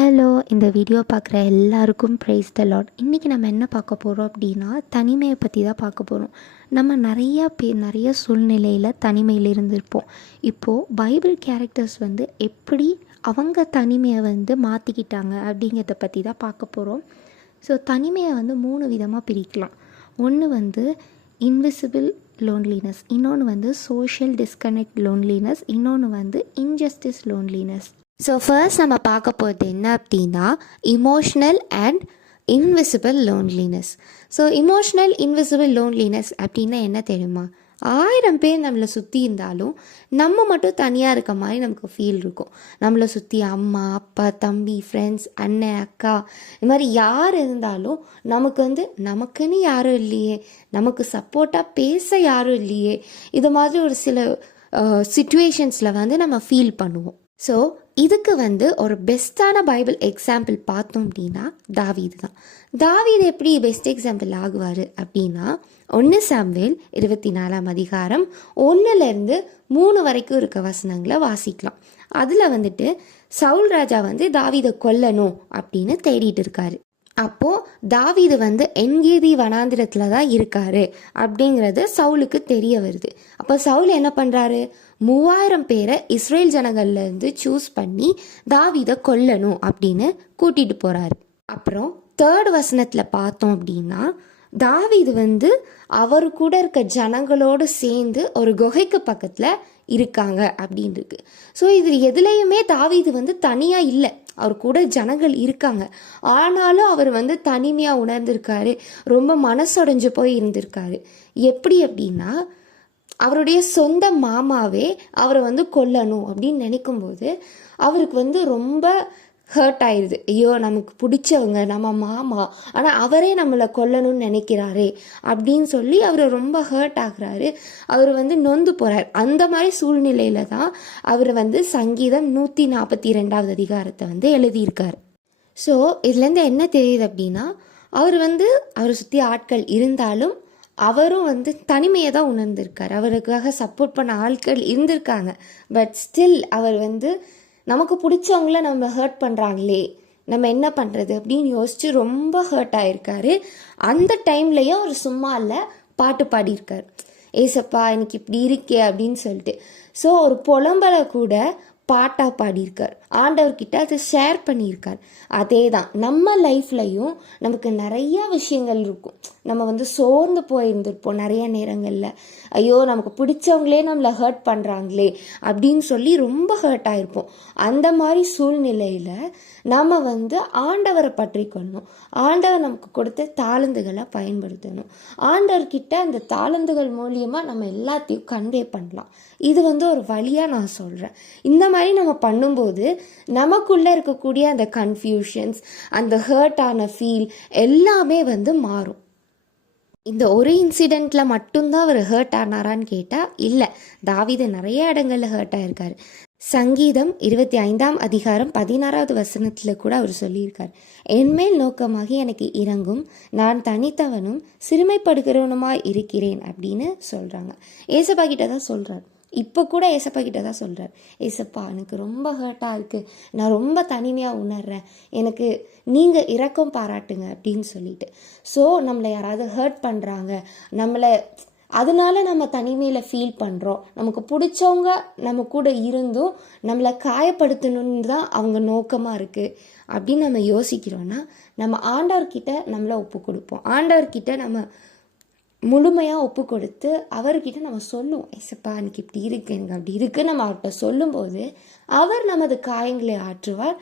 Hello, இந்த video பார்க்குற எல்லாருக்கும் ப்ரைஸ் த லார்ட். இன்றைக்கி நம்ம என்ன பார்க்க போகிறோம் அப்படின்னா, தனிமையை பற்றி தான் பார்க்க போகிறோம். நம்ம நிறையா பேர் நிறைய சூழ்நிலையில் தனிமையில் இருந்திருப்போம். இப்போது பைபிள் கேரக்டர்ஸ் எப்படி அவங்க தனிமையை மாற்றிக்கிட்டாங்க அப்படிங்கிறத பற்றி தான் பார்க்க போகிறோம். ஸோ தனிமையை 3 விதமாக பிரிக்கலாம். ஒன்று இன்விசிபிள் லோன்லினஸ், இன்னொன்று சோஷியல் டிஸ்கனெக்ட் லோன்லினஸ், இன்னொன்று இன்ஜஸ்டிஸ் லோன்லினஸ். ஸோ ஃபர்ஸ்ட் நம்ம பார்க்க போகிறது என்ன அப்படின்னா, emotional and invisible loneliness. So emotional invisible loneliness அப்படின்னா என்ன தெரியுமா? 1000 பேர் நம்மளை சுற்றி இருந்தாலும் நம்ம மட்டும் தனியாக இருக்க மாதிரி நமக்கு ஃபீல் இருக்கும். நம்மளை சுற்றி அம்மா, அப்பா, தம்பி, ஃப்ரெண்ட்ஸ், அண்ணன், அக்கா, இது மாதிரி யார் இருந்தாலும் நமக்கு நமக்குன்னு யாரும் இல்லையே, நமக்கு சப்போர்ட்டாக பேச யாரும் இல்லையே, இது மாதிரி ஒரு சில சிச்சுவேஷன்ஸில் நம்ம ஃபீல் பண்ணுவோம். ஸோ இதுக்கு ஒரு பெஸ்ட்டான பைபிள் எக்ஸாம்பிள் பார்த்தோம் அப்படின்னா தாவீது தான். தாவீது எப்படி பெஸ்ட் எக்ஸாம்பிள் ஆகுவார் அப்படின்னா, 1 சாமுவேல் 24ஆம் அதிகாரம் 1-3 வரைக்கும் இருக்க வசனங்களை வாசிக்கலாம். அதில் சவுல் ராஜா தாவீதை கொல்லணும் அப்படின்னு தேடிட்டு இருக்காரு. அப்போது தாவீது என்கேதி வனாந்திரத்தில் தான் இருக்காரு அப்படிங்கிறது சவுலுக்கு தெரிய வருது. அப்போ சவுல் என்ன பண்ணுறாரு? 3000 பேரை இஸ்ரேல் ஜனங்கள்லேருந்து சூஸ் பண்ணி தாவீதை கொல்லணும் அப்படின்னு கூட்டிகிட்டு போகிறாரு. அப்புறம் 3rd வசனத்தில் பார்த்தோம் அப்படின்னா, தாவீது அவர் கூட இருக்க ஜனங்களோடு சேர்ந்து ஒரு குகைக்கு பக்கத்தில் இருக்காங்க அப்படின்னு இருக்கு. ஸோ இது எதுலேயுமே தாவீது தனியாக இல்லை, அவர் கூட ஜனங்கள் இருக்காங்க. ஆனாலும் அவர் தனிமையாக உணர்ந்திருக்காரு, ரொம்ப மனசுடைஞ்சு போய் இருந்திருக்காரு. எப்படி அப்படின்னா, அவருடைய சொந்த மாமாவே அவரை கொல்லணும் அப்படின்னு நினைக்கும்போது அவருக்கு ரொம்ப ஹர்ட் ஆயிடுது. ஐயோ, நமக்கு பிடிச்சவங்க, நம்ம மாமா, ஆனால் அவரே நம்மளை கொல்லணும்னு நினைக்கிறாரே அப்படின்னு சொல்லி அவர் ரொம்ப ஹர்ட் ஆகுறாரு. அவர் நொந்து போகிறார். அந்த மாதிரி சூழ்நிலையில தான் அவர் சங்கீதம் 142ஆவது அதிகாரத்தை எழுதியிருக்கார். ஸோ இதுலேருந்து என்ன தெரியுது அப்படின்னா, அவர் அவரை சுற்றி ஆட்கள் இருந்தாலும் அவரும் தனிமையை தான் உணர்ந்திருக்கார். அவருக்காக சப்போர்ட் பண்ண ஆட்கள் இருந்திருக்காங்க. பட் ஸ்டில் அவர் நமக்கு பிடிச்சவங்கள நம்ம ஹர்ட் பண்ணுறாங்களே, நம்ம என்ன பண்ணுறது அப்படின்னு யோசித்து ரொம்ப ஹர்ட் ஆகிருக்காரு. அந்த டைம்லையும் அவர் சும்மா இல்லை, பாட்டு பாடியிருக்கார். ஏசப்பா எனக்கு இப்படி இருக்கே அப்படின்னு சொல்லிட்டு. ஸோ ஒரு புலம்பலை கூட பாட்டாக பாடியிருக்கார். ஆண்டவர்கிட்ட அதை ஷேர் பண்ணியிருக்கார். அதே தான் நம்ம லைஃப்லையும் நமக்கு நிறையா விஷயங்கள் இருக்கும். நம்ம சோர்ந்து போயிருந்திருப்போம் நிறைய நேரங்களில். ஐயோ, நமக்கு பிடிச்சவங்களே நம்மளை ஹர்ட் பண்ணுறாங்களே அப்படின்னு சொல்லி ரொம்ப ஹர்ட் ஆகிருப்போம். அந்த மாதிரி சூழ்நிலையில் நம்ம ஆண்டவரை பற்றி கொள்ளணும். ஆண்டவர் நமக்கு கொடுத்த தாளந்துகளை பயன்படுத்தணும். ஆண்டவர்கிட்ட அந்த தாளந்துகள் மூலியமாக நம்ம எல்லாத்தையும் கன்வே பண்ணலாம். இது ஒரு வழியாக நான் சொல்கிறேன். இந்த மாதிரி நம்ம பண்ணும்போது நமக்குள்ளே இருக்கக்கூடிய அந்த கன்ஃபியூஷன்ஸ், அந்த ஹர்ட்டான ஃபீல் எல்லாமே மாறும். இந்த ஒரு இன்சிடெண்ட்டில் மட்டும்தான் அவர் ஹர்ட் ஆனாரான்னு கேட்டால் இல்லை, தாவீது நிறைய இடங்களில் ஹர்ட் ஆகிருக்காரு. சங்கீதம் 25ஆம் அதிகாரம் 16ஆவது வசனத்தில் கூட அவர் சொல்லியிருக்கார், என்மேல் நோக்கமாகி எனக்கு இறங்கும், நான் தனித்தவனும் சிறுமைப்படுகிறவனுமாய் இருக்கிறேன் அப்படின்னு சொல்கிறாங்க. ஏசப்பா கிட்ட தான் சொல்கிறார். இப்போ கூட ஏசப்பா கிட்ட தான் சொல்கிறார், ஏசப்பா எனக்கு ரொம்ப ஹர்ட்டாக இருக்குது, நான் ரொம்ப தனிமையாக உணர்றேன், எனக்கு நீங்கள் இரக்கம் பாராட்டுங்க அப்படின்னு சொல்லிட்டு. ஸோ நம்மளை யாராவது ஹர்ட் பண்ணுறாங்க, அதனால நம்ம தனிமையில் ஃபீல் பண்ணுறோம், நமக்கு பிடிச்சவங்க நம்ம கூட இருந்தும் நம்மளை காயப்படுத்தணுன்னு தான் அவங்க நோக்கமாக இருக்குது அப்படின்னு நம்ம யோசிக்கிறோன்னா, நம்ம ஆண்டவர்கிட்ட நம்மளை ஒப்பு கொடுப்போம். ஆண்டவர்கிட்ட நம்ம முழுமையாக ஒப்பு கொடுத்து அவர்கிட்ட நம்ம சொல்லுவோம், ஏசப்பா எனக்கு இப்படி இருக்குது, எனக்கு அப்படி இருக்குது. நம்ம அவர்கிட்ட சொல்லும்போது அவர் நமது காயங்களை ஆற்றுவார்.